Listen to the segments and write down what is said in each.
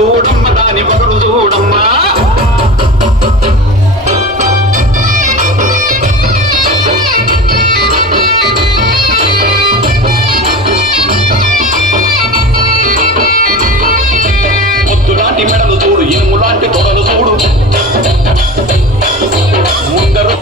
చూడమ్మ దాని పొగరు చూడమ్మా. ముద్దులాంటి మెడలు చూడు, ఇనుములాంటి తొడలు చూడు, ముందరు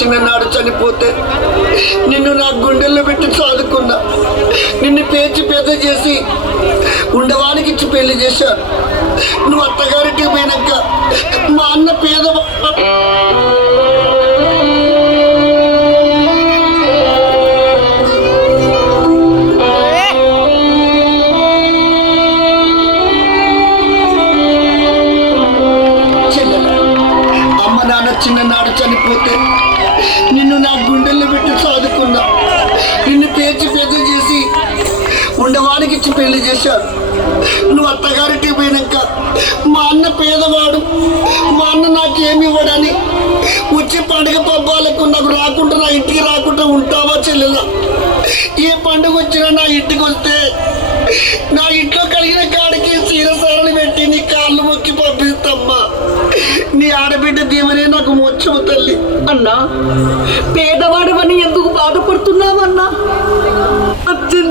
చిన్ననాడు చనిపోతే నిన్ను నా గుండెల్లో పెట్టి సాదుకున్నా. నిన్ను పేచి పెద్ద చేసి ఉండవానికి ఇచ్చి పెళ్లి చేశాను. నువ్వు అత్తగారికి పోయినాక మా అన్న పేద చిన్ననాడు చనిపోతే నిన్ను నా గుండెల్లో పెట్టి సాదుకున్నా. నిన్ను పేచి పెద్ద చేసి ఉండవానికి ఇచ్చి పెళ్లి చేశాను. నువ్వు అత్తగారికి పోయినాక మా అన్న పేదవాడు, మా అన్న నాకేమి ఇవ్వడని వచ్చే పండుగ పబ్బాలకు నాకు రాకుండా, నా ఇంటికి రాకుండా ఉంటావా చెల్లెలా? ఏ పండుగ వచ్చినా నా ఇంటికి వస్తే నా ఇంట్లో కలిగిన కాడికి చీరసారలు పెట్టి నీ కాళ్ళు మొక్కి పంపిస్తమ్మా. నీ ఆడబిడ్డ దీవనే నాకు మోక్షము తల్లి. అన్నా, పేదవాడవని ఎందుకు బాధపడుతున్నావన్నా?